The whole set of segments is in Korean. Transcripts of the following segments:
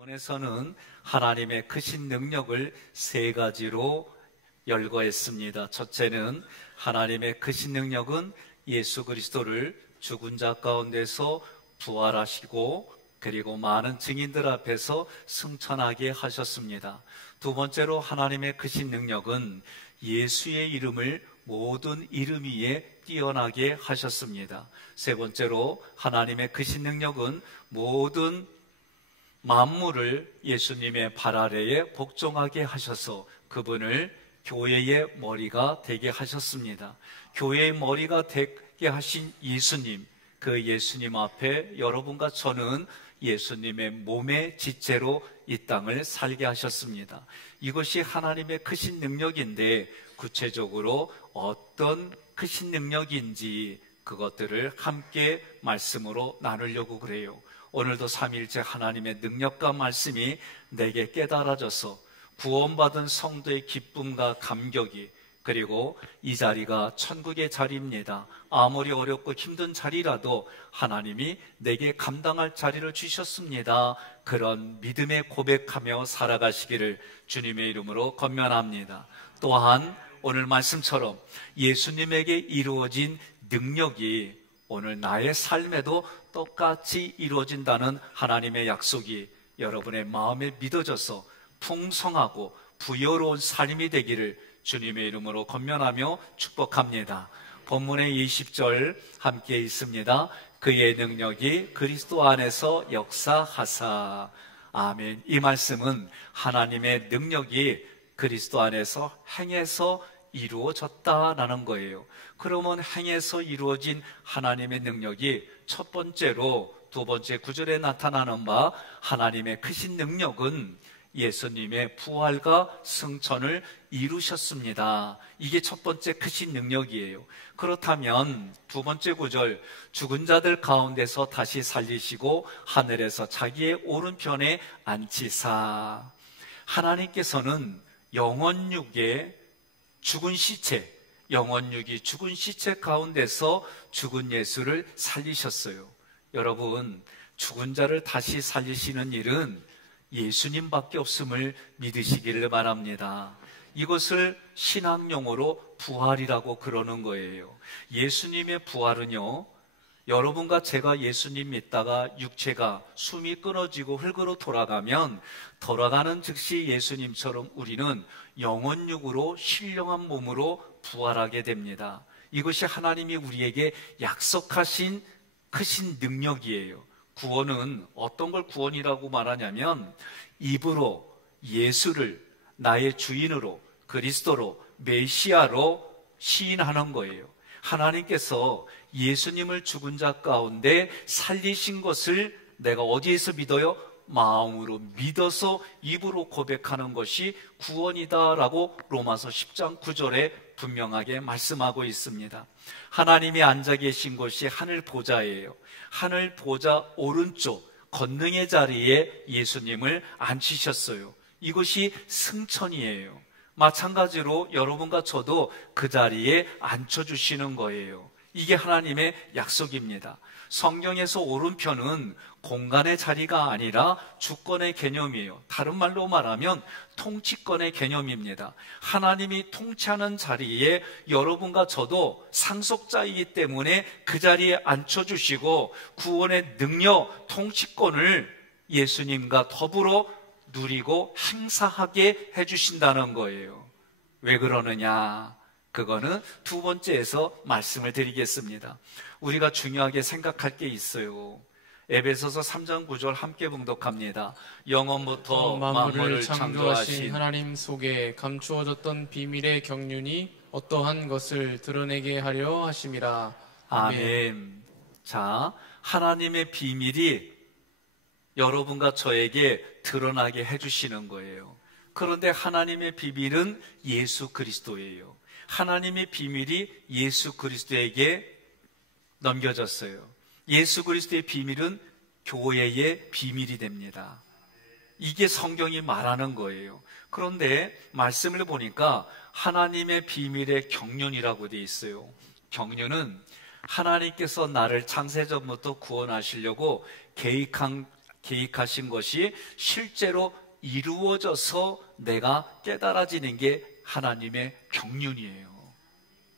본문에서는 하나님의 크신 능력을 세 가지로 열거했습니다. 첫째는 하나님의 크신 능력은 예수 그리스도를 죽은 자 가운데서 부활하시고 그리고 많은 증인들 앞에서 승천하게 하셨습니다. 두 번째로 하나님의 크신 능력은 예수의 이름을 모든 이름 위에 뛰어나게 하셨습니다. 세 번째로 하나님의 크신 능력은 모든 만물을 예수님의 발 아래에 복종하게 하셔서 그분을 교회의 머리가 되게 하셨습니다. 교회의 머리가 되게 하신 예수님, 그 예수님 앞에 여러분과 저는 예수님의 몸의 지체로 이 땅을 살게 하셨습니다. 이것이 하나님의 크신 능력인데 구체적으로 어떤 크신 능력인지 그것들을 함께 말씀으로 나누려고 그래요. 오늘도 삼위일체 하나님의 능력과 말씀이 내게 깨달아져서 구원받은 성도의 기쁨과 감격이, 그리고 이 자리가 천국의 자리입니다. 아무리 어렵고 힘든 자리라도 하나님이 내게 감당할 자리를 주셨습니다. 그런 믿음의 고백하며 살아가시기를 주님의 이름으로 권면합니다. 또한 오늘 말씀처럼 예수님에게 이루어진 능력이 오늘 나의 삶에도 똑같이 이루어진다는 하나님의 약속이 여러분의 마음에 믿어져서 풍성하고 부여로운 삶이 되기를 주님의 이름으로 권면하며 축복합니다. 본문의 20절 함께 있습니다. 그의 능력이 그리스도 안에서 역사하사. 아멘. 이 말씀은 하나님의 능력이 그리스도 안에서 행해서 이루어졌다라는 거예요. 그러면 행해서 이루어진 하나님의 능력이 첫 번째로 두 번째 구절에 나타나는 바 하나님의 크신 능력은 예수님의 부활과 승천을 이루셨습니다. 이게 첫 번째 크신 능력이에요. 그렇다면 두 번째 구절, 죽은 자들 가운데서 다시 살리시고 하늘에서 자기의 오른편에 앉히사. 하나님께서는 영원육의 죽은 시체, 영원육이 죽은 시체 가운데서 죽은 예수를 살리셨어요. 여러분, 죽은 자를 다시 살리시는 일은 예수님밖에 없음을 믿으시기를 바랍니다. 이것을 신학용어로 부활이라고 그러는 거예요. 예수님의 부활은요, 여러분과 제가 예수님 믿다가 육체가 숨이 끊어지고 흙으로 돌아가면 돌아가는 즉시 예수님처럼 우리는 영원육으로 신령한 몸으로 부활하게 됩니다. 이것이 하나님이 우리에게 약속하신 크신 능력이에요. 구원은 어떤 걸 구원이라고 말하냐면 입으로 예수를 나의 주인으로, 그리스도로, 메시아로 시인하는 거예요. 하나님께서 예수님을 죽은 자 가운데 살리신 것을 내가 어디에서 믿어요? 마음으로 믿어서 입으로 고백하는 것이 구원이다라고 로마서 10장 9절에 분명하게 말씀하고 있습니다. 하나님이 앉아 계신 곳이 하늘 보좌예요. 하늘 보좌 오른쪽 권능의 자리에 예수님을 앉히셨어요. 이것이 승천이에요. 마찬가지로 여러분과 저도 그 자리에 앉혀주시는 거예요. 이게 하나님의 약속입니다. 성경에서 오른편은 공간의 자리가 아니라 주권의 개념이에요. 다른 말로 말하면 통치권의 개념입니다. 하나님이 통치하는 자리에 여러분과 저도 상속자이기 때문에 그 자리에 앉혀주시고 구원의 능력, 통치권을 예수님과 더불어 누리고 행사하게 해주신다는 거예요. 왜 그러느냐? 그거는 두 번째에서 말씀을 드리겠습니다. 우리가 중요하게 생각할 게 있어요. 에베소서 3장 9절 함께 봉독합니다. 영원부터 만물을 창조하신 하나님 속에 감추어졌던 비밀의 경륜이 어떠한 것을 드러내게 하려 하심이라. 아멘. 자, 하나님의 비밀이 여러분과 저에게 드러나게 해주시는 거예요. 그런데 하나님의 비밀은 예수 그리스도예요. 하나님의 비밀이 예수 그리스도에게 넘겨졌어요. 예수 그리스도의 비밀은 교회의 비밀이 됩니다. 이게 성경이 말하는 거예요. 그런데 말씀을 보니까 하나님의 비밀의 경륜이라고 되어 있어요. 경륜은 하나님께서 나를 창세전부터 구원하시려고 계획한 계획하신 것이 실제로 이루어져서 내가 깨달아지는 게 하나님의 경륜이에요.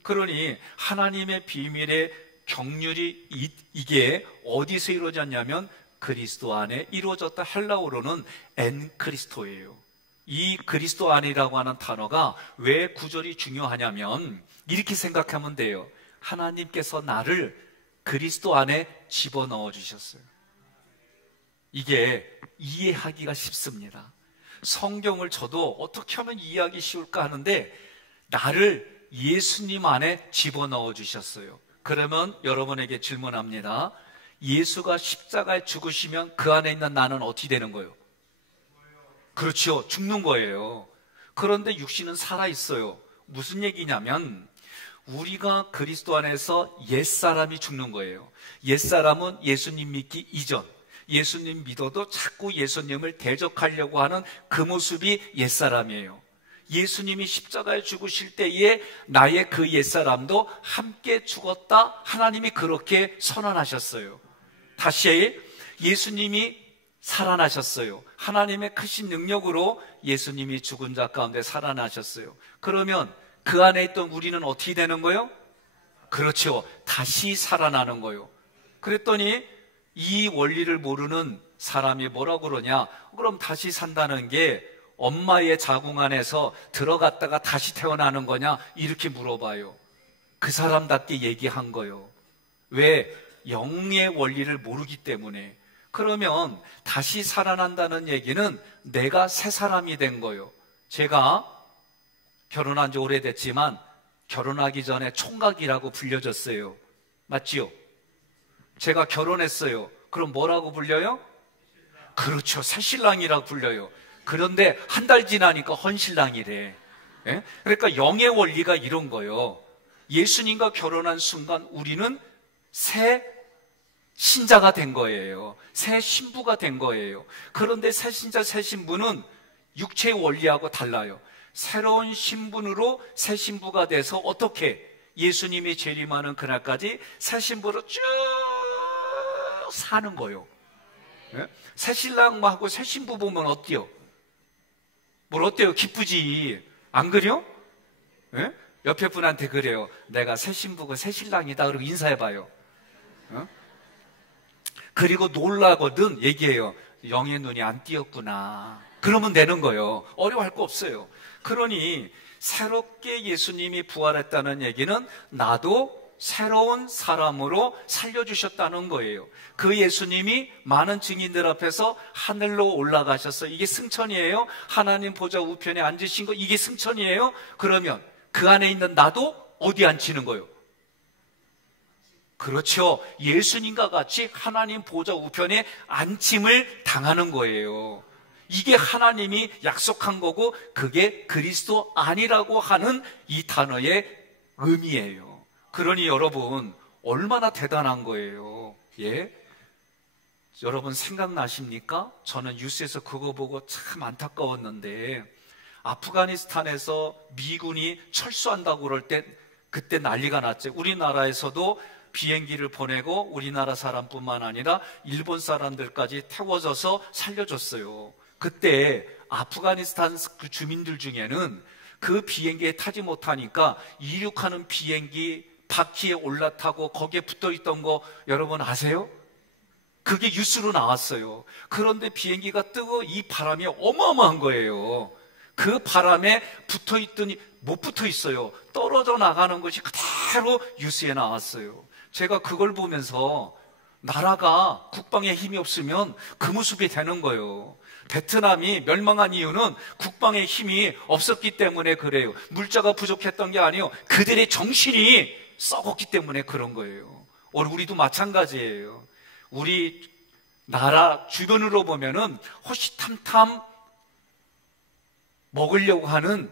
그러니 하나님의 비밀의 경륜이 이게 어디서 이루어졌냐면 그리스도 안에 이루어졌다. 헬라어로는 엔 그리스도예요. 이 그리스도 안이라고 하는 단어가 왜 구절이 중요하냐면 이렇게 생각하면 돼요. 하나님께서 나를 그리스도 안에 집어넣어 주셨어요. 이게 이해하기가 쉽습니다. 성경을 저도 어떻게 하면 이해하기 쉬울까 하는데 나를 예수님 안에 집어넣어 주셨어요. 그러면 여러분에게 질문합니다. 예수가 십자가에 죽으시면 그 안에 있는 나는 어떻게 되는 거예요? 그렇죠. 죽는 거예요. 그런데 육신은 살아있어요. 무슨 얘기냐면 우리가 그리스도 안에서 옛사람이 죽는 거예요. 옛사람은 예수님 믿기 이전, 예수님 믿어도 자꾸 예수님을 대적하려고 하는 그 모습이 옛사람이에요. 예수님이 십자가에 죽으실 때에 나의 그 옛사람도 함께 죽었다. 하나님이 그렇게 선언하셨어요. 다시 예수님이 살아나셨어요. 하나님의 크신 능력으로 예수님이 죽은 자 가운데 살아나셨어요. 그러면 그 안에 있던 우리는 어떻게 되는 거예요? 그렇죠. 다시 살아나는 거예요. 그랬더니 이 원리를 모르는 사람이 뭐라고 그러냐? 그럼 다시 산다는 게 엄마의 자궁 안에서 들어갔다가 다시 태어나는 거냐? 이렇게 물어봐요. 그 사람답게 얘기한 거예요. 왜? 영의 원리를 모르기 때문에. 그러면 다시 살아난다는 얘기는 내가 새 사람이 된 거예요. 제가 결혼한 지 오래됐지만 결혼하기 전에 총각이라고 불려졌어요. 맞지요? 제가 결혼했어요. 그럼 뭐라고 불려요? 그렇죠. 새신랑이라고 불려요. 그런데 한 달 지나니까 헌신랑이래. 예? 그러니까 영의 원리가 이런 거예요. 예수님과 결혼한 순간 우리는 새 신자가 된 거예요. 새 신부가 된 거예요. 그런데 새 신자, 새 신부는 육체의 원리하고 달라요. 새로운 신분으로 새 신부가 돼서 어떻게 예수님이 재림하는 그날까지 새 신부로 쭉 사는 거예요. 네? 새 신랑하고 새 신부 보면 어때요? 뭘 어때요? 기쁘지. 안 그래요? 네? 옆에 분한테 그래요. 내가 새 신부고 새 신랑이다. 그러고 인사해봐요. 어? 그리고 놀라거든 얘기해요. 영의 눈이 안 띄었구나. 그러면 되는 거예요. 어려워할 거 없어요. 그러니 새롭게 예수님이 부활했다는 얘기는 나도 새로운 사람으로 살려주셨다는 거예요. 그 예수님이 많은 증인들 앞에서 하늘로 올라가셔서 이게 승천이에요? 하나님 보좌 우편에 앉으신 거 이게 승천이에요? 그러면 그 안에 있는 나도 어디 앉히는 거예요? 그렇죠. 예수님과 같이 하나님 보좌 우편에 앉힘을 당하는 거예요. 이게 하나님이 약속한 거고 그게 그리스도 아니라고 하는 이 단어의 의미예요. 그러니 여러분 얼마나 대단한 거예요. 예? 여러분 생각나십니까? 저는 뉴스에서 그거 보고 참 안타까웠는데 아프가니스탄에서 미군이 철수한다고 그럴 때 그때 난리가 났죠. 우리나라에서도 비행기를 보내고 우리나라 사람뿐만 아니라 일본 사람들까지 태워져서 살려줬어요. 그때 아프가니스탄 그 주민들 중에는 그 비행기에 타지 못하니까 이륙하는 비행기 바퀴에 올라타고 거기에 붙어있던 거 여러분 아세요? 그게 뉴스로 나왔어요. 그런데 비행기가 뜨고 이 바람이 어마어마한 거예요. 그 바람에 붙어있더니 못 붙어있어요. 떨어져 나가는 것이 그대로 뉴스에 나왔어요. 제가 그걸 보면서 나라가 국방에 힘이 없으면 그 모습이 되는 거예요. 베트남이 멸망한 이유는 국방에 힘이 없었기 때문에 그래요. 물자가 부족했던 게 아니에요. 그들의 정신이 썩었기 때문에 그런 거예요. 우리도 마찬가지예요. 우리 나라 주변으로 보면은 호시탐탐 먹으려고 하는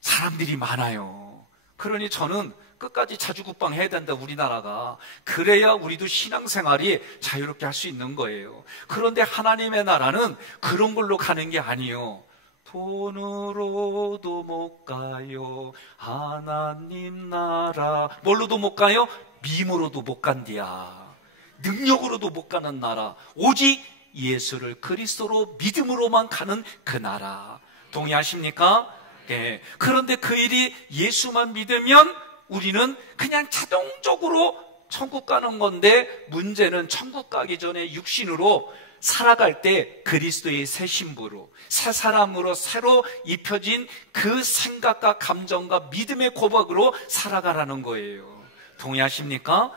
사람들이 많아요. 그러니 저는 끝까지 자주국방 해야 된다, 우리나라가. 그래야 우리도 신앙생활이 자유롭게 할 수 있는 거예요. 그런데 하나님의 나라는 그런 걸로 가는 게 아니에요. 돈으로도 못 가요. 하나님 나라. 뭘로도 못 가요? 밈으로도 못 간디야. 능력으로도 못 가는 나라, 오직 예수를 그리스도로 믿음으로만 가는 그 나라. 동의하십니까? 네. 그런데 그 일이 예수만 믿으면 우리는 그냥 자동적으로 천국 가는 건데, 문제는 천국 가기 전에 육신으로 살아갈 때 그리스도의 새 신부로, 새 사람으로 새로 입혀진 그 생각과 감정과 믿음의 고백으로 살아가라는 거예요. 동의하십니까?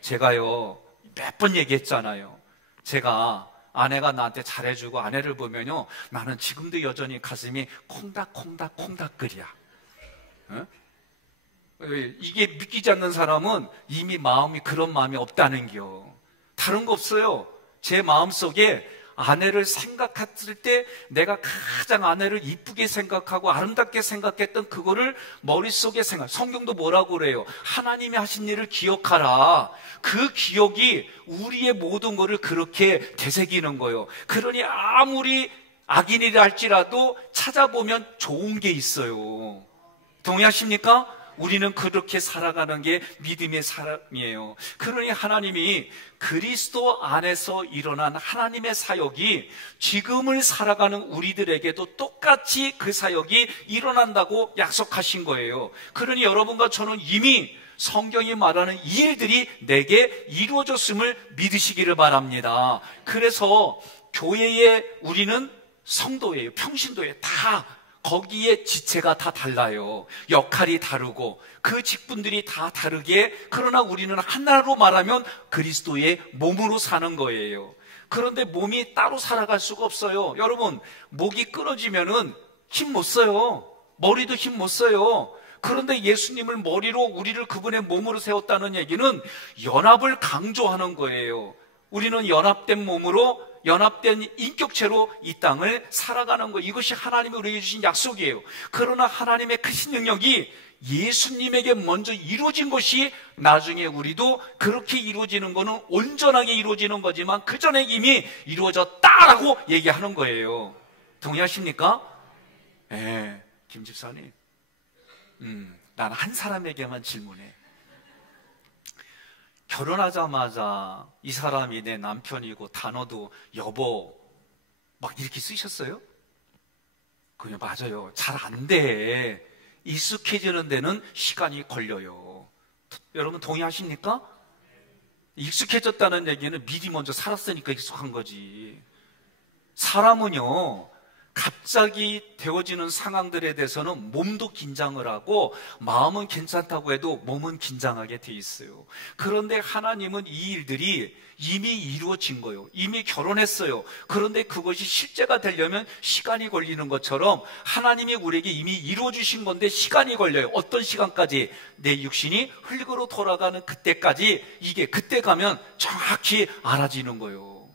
제가요 몇 번 얘기했잖아요. 제가 아내가 나한테 잘해주고 아내를 보면요, 나는 지금도 여전히 가슴이 콩닥콩닥콩닥거려. 어? 이게 믿기지 않는 사람은 이미 마음이 그런 마음이 없다는 겨. 다른 거 없어요. 제 마음속에 아내를 생각했을 때 내가 가장 아내를 이쁘게 생각하고 아름답게 생각했던 그거를 머릿속에 성경도 뭐라고 그래요? 하나님이 하신 일을 기억하라. 그 기억이 우리의 모든 거를 그렇게 되새기는 거예요. 그러니 아무리 악인이라 할지라도 찾아보면 좋은 게 있어요. 동의하십니까? 우리는 그렇게 살아가는 게 믿음의 사람이에요. 그러니 하나님이 그리스도 안에서 일어난 하나님의 사역이 지금을 살아가는 우리들에게도 똑같이 그 사역이 일어난다고 약속하신 거예요. 그러니 여러분과 저는 이미 성경이 말하는 이 일들이 내게 이루어졌음을 믿으시기를 바랍니다. 그래서 교회에 우리는 성도예요. 평신도예요. 다 거기에 지체가 다 달라요. 역할이 다르고 그 직분들이 다 다르게, 그러나 우리는 하나로 말하면 그리스도의 몸으로 사는 거예요. 그런데 몸이 따로 살아갈 수가 없어요. 여러분, 목이 끊어지면은 힘 못 써요. 머리도 힘 못 써요. 그런데 예수님을 머리로 우리를 그분의 몸으로 세웠다는 얘기는 연합을 강조하는 거예요. 우리는 연합된 몸으로, 연합된 인격체로 이 땅을 살아가는 거, 이것이 하나님이 우리에게 주신 약속이에요. 그러나 하나님의 크신 능력이 예수님에게 먼저 이루어진 것이 나중에 우리도 그렇게 이루어지는 거는 온전하게 이루어지는 거지만 그 전에 이미 이루어졌다라고 얘기하는 거예요. 동의하십니까? 네, 김 집사님. 난 한 사람에게만 질문해. 결혼하자마자 이 사람이 내 남편이고 단어도 여보 막 이렇게 쓰셨어요? 그냥 맞아요. 잘 안 돼. 익숙해지는 데는 시간이 걸려요. 여러분 동의하십니까? 익숙해졌다는 얘기는 미리 먼저 살았으니까 익숙한 거지. 사람은요, 갑자기 되어지는 상황들에 대해서는 몸도 긴장을 하고 마음은 괜찮다고 해도 몸은 긴장하게 돼 있어요. 그런데 하나님은 이 일들이 이미 이루어진 거예요. 이미 결혼했어요. 그런데 그것이 실제가 되려면 시간이 걸리는 것처럼 하나님이 우리에게 이미 이루어 주신 건데 시간이 걸려요. 어떤 시간까지? 내 육신이 흙으로 돌아가는 그때까지. 이게 그때 가면 정확히 알아지는 거예요.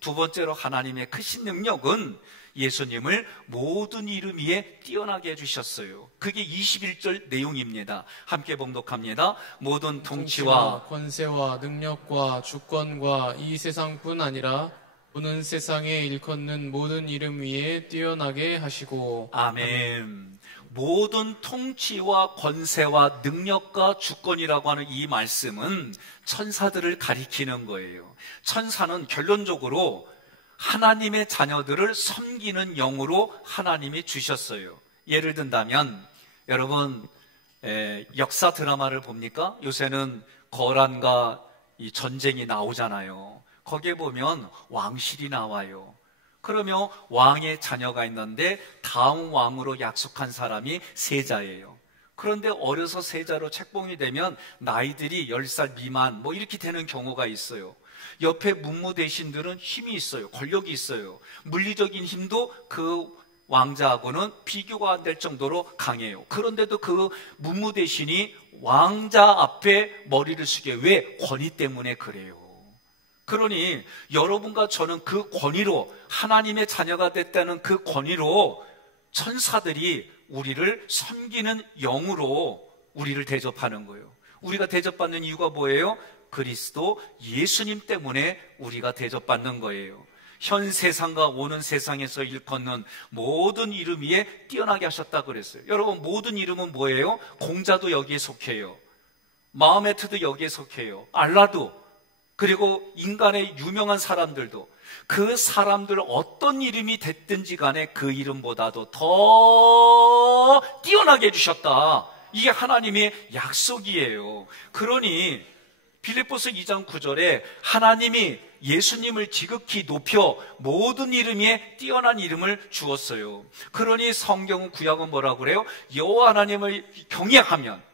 두 번째로 하나님의 크신 능력은 예수님을 모든 이름 위에 뛰어나게 해주셨어요. 그게 21절 내용입니다. 함께 봉독합니다. 모든 통치와 권세와 능력과 주권과 이 세상뿐 아니라 오는 세상에 일컫는 모든 이름 위에 뛰어나게 하시고. 아멘. 모든 통치와 권세와 능력과 주권이라고 하는 이 말씀은 천사들을 가리키는 거예요. 천사는 결론적으로 하나님의 자녀들을 섬기는 영으로 하나님이 주셨어요. 예를 든다면 여러분 역사 드라마를 봅니까? 요새는 거란과 이 전쟁이 나오잖아요. 거기에 보면 왕실이 나와요. 그러면 왕의 자녀가 있는데 다음 왕으로 약속한 사람이 세자예요. 그런데 어려서 세자로 책봉이 되면 나이들이 10살 미만 뭐 이렇게 되는 경우가 있어요. 옆에 문무 대신들은 힘이 있어요. 권력이 있어요. 물리적인 힘도 그 왕자하고는 비교가 안 될 정도로 강해요. 그런데도 그 문무 대신이 왕자 앞에 머리를 숙여요. 왜? 권위 때문에 그래요. 그러니 여러분과 저는 그 권위로, 하나님의 자녀가 됐다는 그 권위로 천사들이 우리를 섬기는 영으로 우리를 대접하는 거예요. 우리가 대접받는 이유가 뭐예요? 그리스도 예수님 때문에 우리가 대접받는 거예요. 현 세상과 오는 세상에서 일컫는 모든 이름 위에 뛰어나게 하셨다고 그랬어요. 여러분, 모든 이름은 뭐예요? 공자도 여기에 속해요. 마호메트도 여기에 속해요. 알라도, 그리고 인간의 유명한 사람들도 그 사람들 어떤 이름이 됐든지 간에 그 이름보다도 더 뛰어나게 해주셨다. 이게 하나님의 약속이에요. 그러니 빌립보서 2장 9절에 하나님이 예수님을 지극히 높여 모든 이름에 뛰어난 이름을 주었어요. 그러니 성경은 구약은 뭐라고 그래요? 여호와 하나님을 경외하면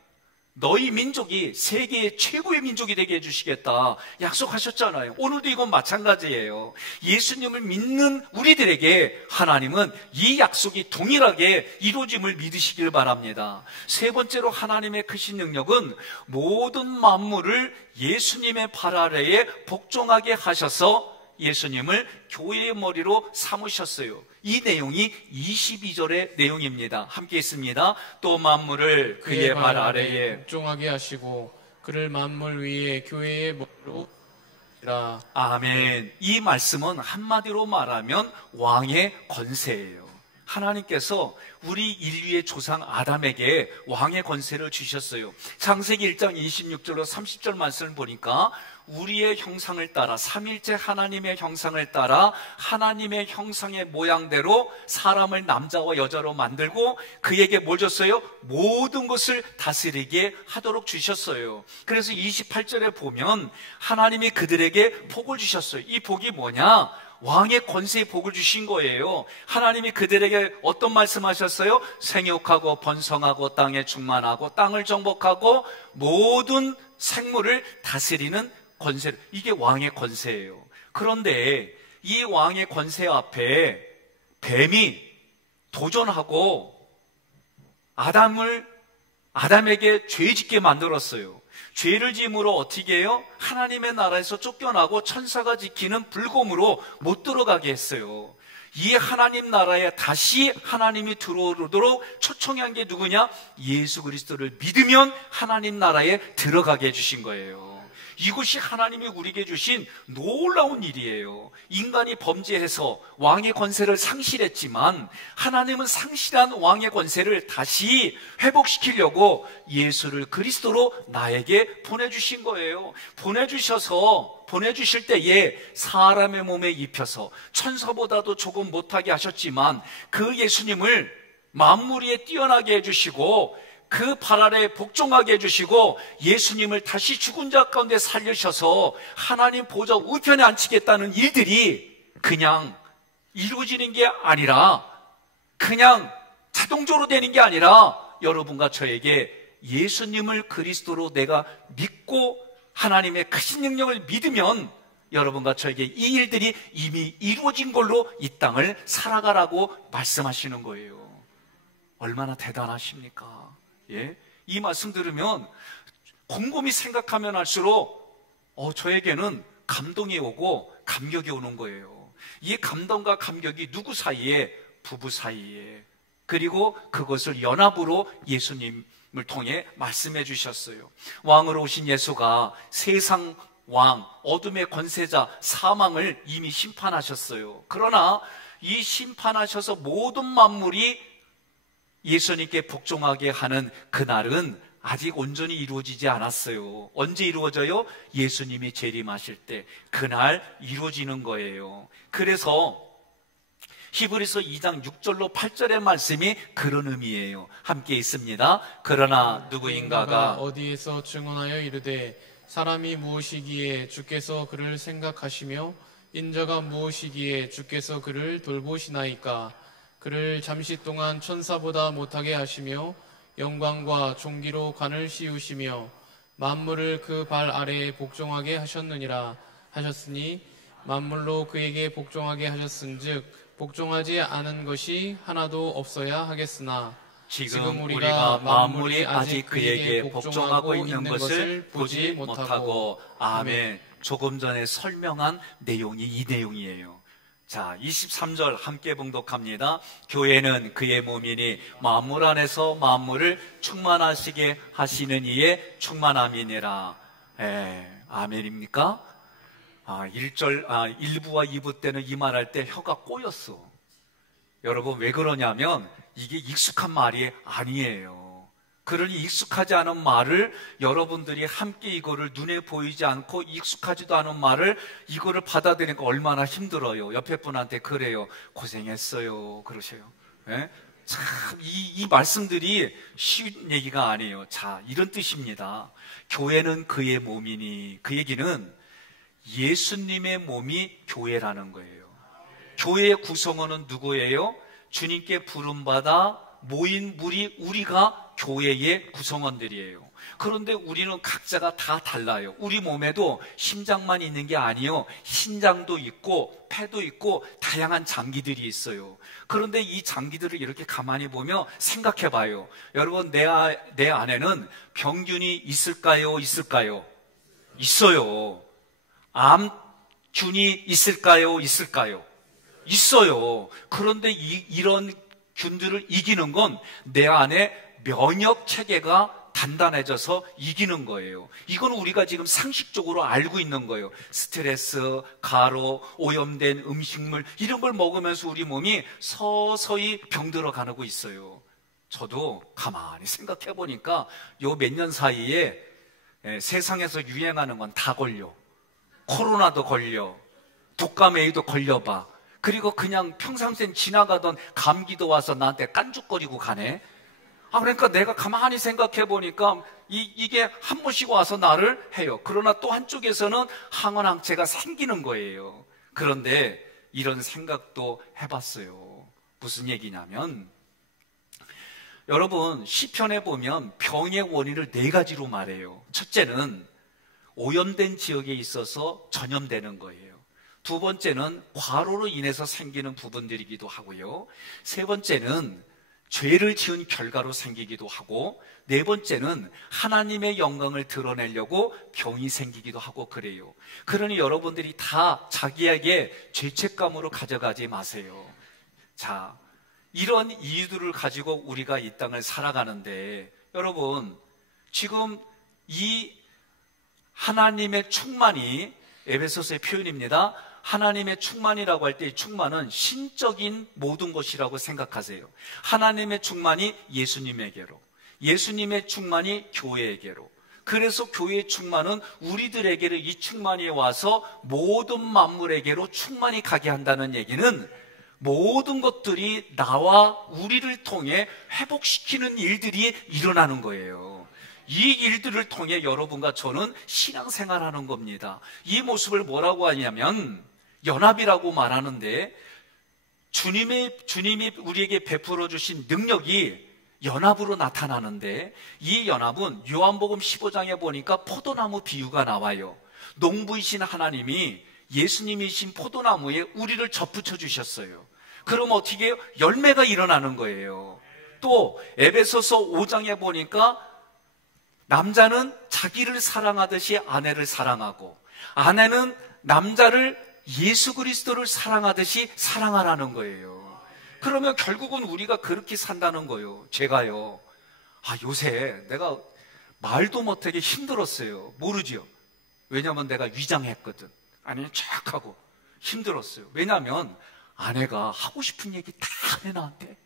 너희 민족이 세계의 최고의 민족이 되게 해주시겠다 약속하셨잖아요. 오늘도 이건 마찬가지예요. 예수님을 믿는 우리들에게 하나님은 이 약속이 동일하게 이루어짐을 믿으시길 바랍니다. 세 번째로 하나님의 크신 능력은 모든 만물을 예수님의 발 아래에 복종하게 하셔서 예수님을 교회의 머리로 삼으셨어요. 이 내용이 22절의 내용입니다. 함께 있습니다. 또 만물을 그의 발 아래에 복종하게 하시고 그를 만물 위에 교회의 머리로 라. 아멘. 이 말씀은 한마디로 말하면 왕의 권세예요. 하나님께서 우리 인류의 조상 아담에게 왕의 권세를 주셨어요. 창세기 1장 26절로 30절 말씀을 보니까 우리의 형상을 따라 삼일째 하나님의 형상을 따라 하나님의 형상의 모양대로 사람을 남자와 여자로 만들고 그에게 뭘 줬어요? 모든 것을 다스리게 하도록 주셨어요. 그래서 28절에 보면 하나님이 그들에게 복을 주셨어요. 이 복이 뭐냐? 왕의 권세의 복을 주신 거예요. 하나님이 그들에게 어떤 말씀하셨어요? 생육하고 번성하고 땅에 충만하고 땅을 정복하고 모든 생물을 다스리는 권세. 이게 왕의 권세예요. 그런데 이 왕의 권세 앞에 뱀이 도전하고 아담에게 죄 짓게 만들었어요. 죄를 지음으로 어떻게 해요? 하나님의 나라에서 쫓겨나고 천사가 지키는 불곰으로 못 들어가게 했어요. 이 하나님 나라에 다시 하나님이 들어오도록 초청한 게 누구냐? 예수 그리스도를 믿으면 하나님 나라에 들어가게 해주신 거예요. 이것이 하나님이 우리에게 주신 놀라운 일이에요. 인간이 범죄해서 왕의 권세를 상실했지만 하나님은 상실한 왕의 권세를 다시 회복시키려고 예수를 그리스도로 나에게 보내주신 거예요. 보내주실 때에 사람의 몸에 입혀서 천사보다도 조금 못하게 하셨지만 그 예수님을 만물 위에 뛰어나게 해주시고 그 발 아래에 복종하게 해주시고 예수님을 다시 죽은 자 가운데 살리셔서 하나님 보좌 우편에 앉히겠다는 일들이 그냥 이루어지는 게 아니라 그냥 자동적으로 되는 게 아니라 여러분과 저에게 예수님을 그리스도로 내가 믿고 하나님의 크신 능력을 믿으면 여러분과 저에게 이 일들이 이미 이루어진 걸로 이 땅을 살아가라고 말씀하시는 거예요. 얼마나 대단하십니까? 예? 이 말씀 들으면 곰곰이 생각하면 할수록 저에게는 감동이 오고 감격이 오는 거예요. 이 감동과 감격이 누구 사이에? 부부 사이에. 그리고 그것을 연합으로 예수님을 통해 말씀해 주셨어요. 왕으로 오신 예수가 세상 왕, 어둠의 권세자, 사망을 이미 심판하셨어요. 그러나 이 심판하셔서 모든 만물이 예수님께 복종하게 하는 그날은 아직 온전히 이루어지지 않았어요. 언제 이루어져요? 예수님이 재림하실 때 그날 이루어지는 거예요. 그래서 히브리서 2장 6절로 8절의 말씀이 그런 의미예요. 함께 있습니다. 그러나 누구인가가 어디에서 증언하여 이르되 사람이 무엇이기에 주께서 그를 생각하시며 인자가 무엇이기에 주께서 그를 돌보시나이까. 그를 잠시 동안 천사보다 못하게 하시며 영광과 존귀로 관을 씌우시며 만물을 그 발 아래에 복종하게 하셨느니라 하셨으니 만물로 그에게 복종하게 하셨은즉 복종하지 않은 것이 하나도 없어야 하겠으나 지금 우리가 만물이 아직 그에게 복종하고 있는 것을 보지 못하고. 아멘. 조금 전에 설명한 내용이 이 내용이에요. 자, 23절 함께 봉독합니다. 교회는 그의 몸이니 만물 안에서 만물을 충만하시게 하시는 이의 충만함이니라. 아멘입니까? 1부와 2부 때는 이 말할 때 혀가 꼬였어. 여러분 왜 그러냐면 이게 익숙한 말이 아니에요. 그러니 익숙하지 않은 말을 여러분들이 함께 이거를 눈에 보이지 않고 익숙하지도 않은 말을 이거를 받아들이니까 얼마나 힘들어요. 옆에 분한테 그래요. 고생했어요. 그러셔요. 예? 참, 이 말씀들이 쉬운 얘기가 아니에요. 자, 이런 뜻입니다. 교회는 그의 몸이니, 그 얘기는 예수님의 몸이 교회라는 거예요. 교회의 구성원은 누구예요? 주님께 부름받아 모인 무리, 우리가 교회의 구성원들이에요. 그런데 우리는 각자가 다 달라요. 우리 몸에도 심장만 있는 게 아니에요. 신장도 있고 폐도 있고 다양한 장기들이 있어요. 그런데 이 장기들을 이렇게 가만히 보며 생각해 봐요. 여러분, 내 안에는 병균이 있을까요? 있을까요? 있어요. 암균이 있을까요? 있을까요? 있어요. 그런데 이런 균들을 이기는 건 내 안에 면역 체계가 단단해져서 이기는 거예요. 이건 우리가 지금 상식적으로 알고 있는 거예요. 스트레스, 가로, 오염된 음식물 이런 걸 먹으면서 우리 몸이 서서히 병들어 가고 있어요. 저도 가만히 생각해 보니까 요 몇 년 사이에 세상에서 유행하는 건 다 걸려. 코로나도 걸려. 독감에도 걸려봐. 그리고 그냥 평상시엔 지나가던 감기도 와서 나한테 깐죽거리고 가네. 그러니까 내가 가만히 생각해 보니까 이게 한 번씩 와서 나를 해요. 그러나 또 한쪽에서는 항원항체가 생기는 거예요. 그런데 이런 생각도 해봤어요. 무슨 얘기냐면, 여러분, 시편에 보면 병의 원인을 4가지로 말해요. 첫째는 오염된 지역에 있어서 전염되는 거예요. 두 번째는 과로로 인해서 생기는 부분들이기도 하고요. 세 번째는 죄를 지은 결과로 생기기도 하고, 네 번째는 하나님의 영광을 드러내려고 병이 생기기도 하고 그래요. 그러니 여러분들이 다 자기에게 죄책감으로 가져가지 마세요. 자, 이런 이유들을 가지고 우리가 이 땅을 살아가는데, 여러분, 지금 이 하나님의 충만이, 에베소서의 표현입니다. 하나님의 충만이라고 할 때 이 충만은 신적인 모든 것이라고 생각하세요. 하나님의 충만이 예수님에게로, 예수님의 충만이 교회에게로, 그래서 교회의 충만은 우리들에게로 이 충만이 와서 모든 만물에게로 충만이 가게 한다는 얘기는 모든 것들이 나와 우리를 통해 회복시키는 일들이 일어나는 거예요. 이 일들을 통해 여러분과 저는 신앙생활하는 겁니다. 이 모습을 뭐라고 하냐면 연합이라고 말하는데, 주님이 우리에게 베풀어 주신 능력이 연합으로 나타나는데, 이 연합은 요한복음 15장에 보니까 포도나무 비유가 나와요. 농부이신 하나님이 예수님이신 포도나무에 우리를 접붙여 주셨어요. 그럼 어떻게 해요? 열매가 일어나는 거예요. 또 에베소서 5장에 보니까 남자는 자기를 사랑하듯이 아내를 사랑하고, 아내는 남자를 예수 그리스도를 사랑하듯이 사랑하라는 거예요. 그러면 결국은 우리가 그렇게 산다는 거예요. 제가요, 요새 내가 말도 못하게 힘들었어요. 모르지요? 왜냐면 내가 위장했거든. 아니, 쫙 하고 힘들었어요. 왜냐면 아내가 하고 싶은 얘기 다 해, 나한테.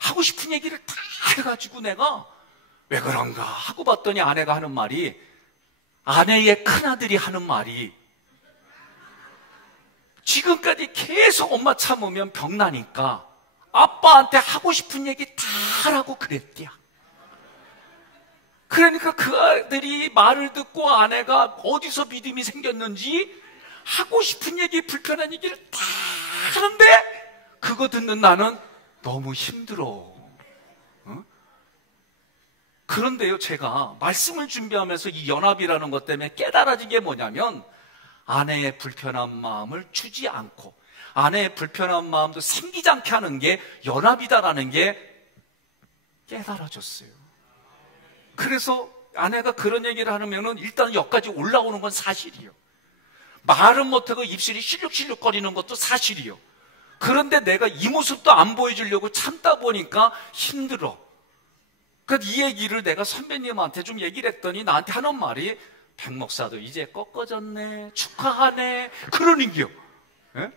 하고 싶은 얘기를 다 해가지고 내가 왜 그런가 하고 봤더니 아내가 하는 말이, 아내의 큰아들이 하는 말이, 지금까지 계속 엄마 참으면 병나니까 아빠한테 하고 싶은 얘기 다 하라고 그랬대야. 그러니까 그 아들이 말을 듣고 아내가 어디서 믿음이 생겼는지 하고 싶은 얘기, 불편한 얘기를 다 하는데 그거 듣는 나는 너무 힘들어. 그런데요, 제가 말씀을 준비하면서 이 연합이라는 것 때문에 깨달아진 게 뭐냐면, 아내의 불편한 마음을 주지 않고 아내의 불편한 마음도 생기지 않게 하는 게 연합이다라는 게 깨달아졌어요. 그래서 아내가 그런 얘기를 하면은 일단 여기까지 올라오는 건 사실이요. 말은 못하고 입술이 실룩실룩거리는 것도 사실이요. 그런데 내가 이 모습도 안 보여주려고 참다 보니까 힘들어. 그러니까 이 얘기를 내가 선배님한테 좀 얘기를 했더니 나한테 하는 말이, 백 목사도 이제 꺾어졌네, 축하하네, 그러는 게요. 예?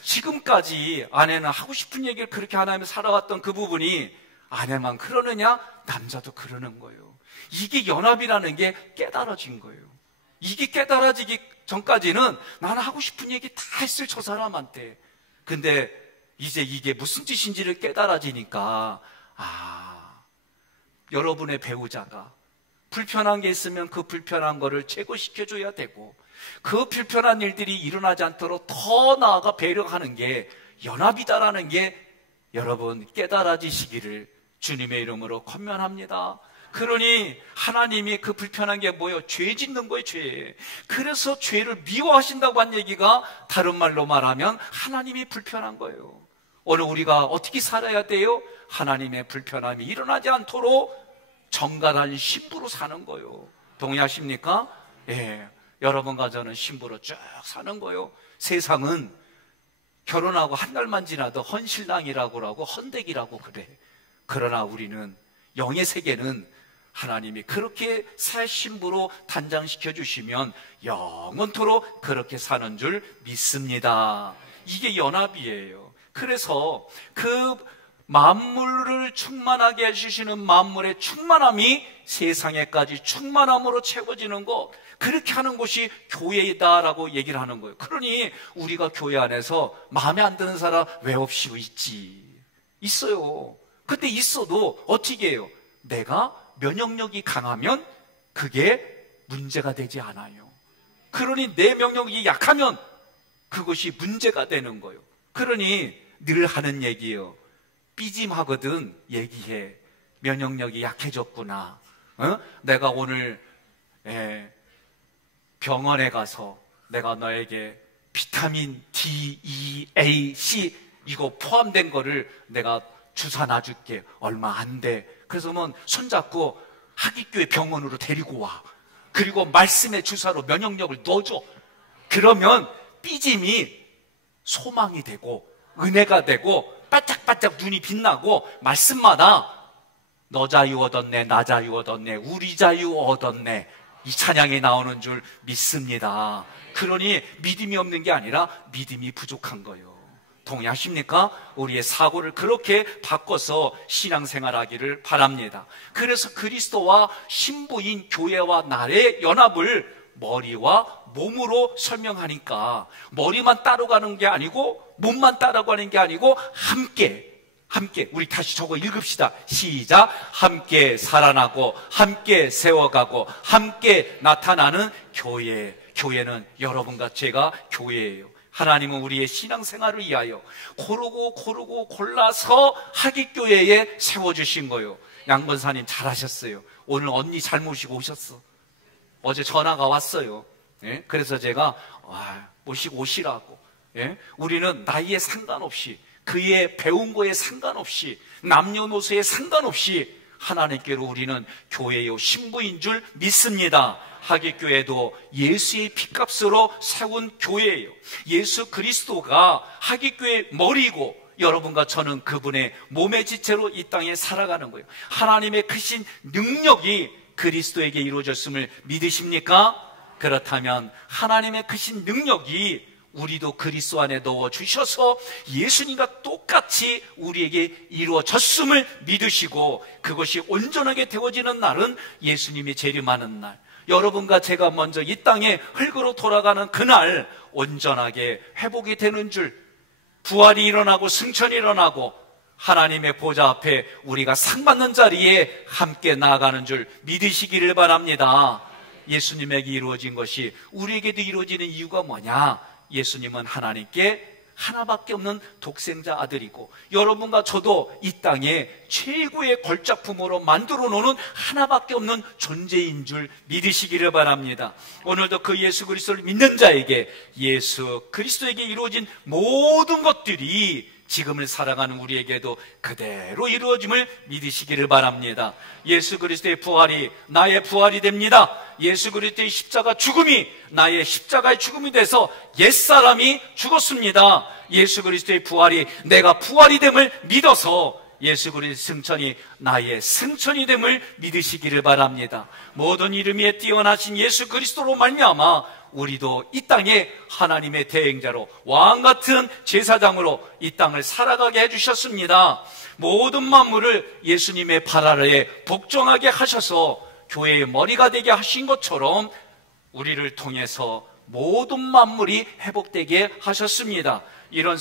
지금까지 아내는 하고 싶은 얘기를 그렇게 하나며 살아왔던 그 부분이 아내만 그러느냐? 남자도 그러는 거예요. 이게 연합이라는 게 깨달아진 거예요. 이게 깨달아지기 전까지는 나는 하고 싶은 얘기 다 했을 저 사람한테. 근데 이제 이게 무슨 뜻인지를 깨달아지니까 여러분의 배우자가 불편한 게 있으면 그 불편한 거를 제거시켜줘야 되고, 그 불편한 일들이 일어나지 않도록 더 나아가 배려하는 게 연합이다라는 게 여러분 깨달아지시기를 주님의 이름으로 권면합니다. 그러니 하나님이 그 불편한 게 뭐예요? 죄 짓는 거예요, 죄. 그래서 죄를 미워하신다고 한 얘기가 다른 말로 말하면 하나님이 불편한 거예요. 오늘 우리가 어떻게 살아야 돼요? 하나님의 불편함이 일어나지 않도록 정갈한 신부로 사는 거예요. 동의하십니까? 예, 여러분과 저는 신부로 쭉 사는 거예요. 세상은 결혼하고 한 달만 지나도 헌신랑이라고 하고 헌댁이라고 그래. 그러나 우리는 영의 세계는 하나님이 그렇게 새 신부로 단장시켜 주시면 영원토록 그렇게 사는 줄 믿습니다. 이게 연합이에요. 그래서 그 만물을 충만하게 해주시는 만물의 충만함이 세상에까지 충만함으로 채워지는 것, 그렇게 하는 곳이 교회이다라고 얘기를 하는 거예요. 그러니 우리가 교회 안에서 마음에 안 드는 사람 왜 없이 있지? 있어요. 근데 있어도 어떻게 해요? 내가 면역력이 강하면 그게 문제가 되지 않아요. 그러니 내 면역력이 약하면 그것이 문제가 되는 거예요. 그러니 늘 하는 얘기예요. 삐짐하거든 얘기해. 면역력이 약해졌구나. 내가 오늘 병원에 가서 내가 너에게 비타민 D, E, A, C 이거 포함된 거를 내가 주사 놔줄게. 얼마 안 돼. 그래서 손잡고 하기교회 병원으로 데리고 와. 그리고 말씀의 주사로 면역력을 넣어줘. 그러면 삐짐이 소망이 되고 은혜가 되고 반짝반짝 눈이 빛나고 말씀마다 너 자유 얻었네, 나 자유 얻었네, 우리 자유 얻었네, 이 찬양이 나오는 줄 믿습니다. 그러니 믿음이 없는 게 아니라 믿음이 부족한 거예요. 동의하십니까? 우리의 사고를 그렇게 바꿔서 신앙생활하기를 바랍니다. 그래서 그리스도와 신부인 교회와 나의 연합을 머리와 몸으로 설명하니까 머리만 따라가는 게 아니고 몸만 따라가는 게 아니고 함께 우리 다시 저거 읽읍시다. 시작. 함께 살아나고 함께 세워가고 함께 나타나는 교회. 교회는 여러분과 제가 교회예요. 하나님은 우리의 신앙생활을 위하여 고르고 골라서 하기교회에 세워주신 거예요. 양권사님 잘하셨어요. 오늘 언니 잘 모시고 오셨어. 어제 전화가 왔어요. 예? 그래서 제가 모시고 오시라고. 예? 우리는 나이에 상관없이, 그의 배운 거에 상관없이, 남녀노소에 상관없이 하나님께로 우리는 교회요 신부인 줄 믿습니다. 하기교회도 예수의 피값으로 세운 교회예요. 예수 그리스도가 하기교회의 머리고 여러분과 저는 그분의 몸의 지체로 이 땅에 살아가는 거예요. 하나님의 크신 능력이 그리스도에게 이루어졌음을 믿으십니까? 그렇다면 하나님의 크신 능력이 우리도 그리스도 안에 넣어주셔서 예수님과 똑같이 우리에게 이루어졌음을 믿으시고 그것이 온전하게 되어지는 날은 예수님이 재림하는 날, 여러분과 제가 먼저 이 땅에 흙으로 돌아가는 그날 온전하게 회복이 되는 줄, 부활이 일어나고 승천이 일어나고 하나님의 보좌 앞에 우리가 상 받는 자리에 함께 나아가는 줄 믿으시기를 바랍니다. 예수님에게 이루어진 것이 우리에게도 이루어지는 이유가 뭐냐? 예수님은 하나님께 하나밖에 없는 독생자 아들이고 여러분과 저도 이 땅에 최고의 걸작품으로 만들어 놓는 하나밖에 없는 존재인 줄 믿으시기를 바랍니다. 오늘도 그 예수 그리스도를 믿는 자에게 예수 그리스도에게 이루어진 모든 것들이 지금을 살아가는 우리에게도 그대로 이루어짐을 믿으시기를 바랍니다. 예수 그리스도의 부활이 나의 부활이 됩니다. 예수 그리스도의 십자가 죽음이 나의 십자가의 죽음이 돼서 옛사람이 죽었습니다. 예수 그리스도의 부활이 내가 부활이 됨을 믿어서 예수 그리스도의 승천이 나의 승천이 됨을 믿으시기를 바랍니다. 모든 이름 위에 뛰어나신 예수 그리스도로 말미암아 우리도 이 땅에 하나님의 대행자로 왕같은 제사장으로 이 땅을 살아가게 해주셨습니다. 모든 만물을 예수님의 발 아래에 복종하게 하셔서 교회의 머리가 되게 하신 것처럼 우리를 통해서 모든 만물이 회복되게 하셨습니다. 이런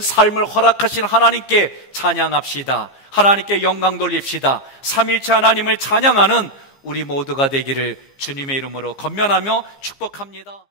삶을 허락하신 하나님께 찬양합시다. 하나님께 영광 돌립시다. 삼일체 하나님을 찬양하는 우리 모두가 되기를 주님의 이름으로 권면하며 축복합니다.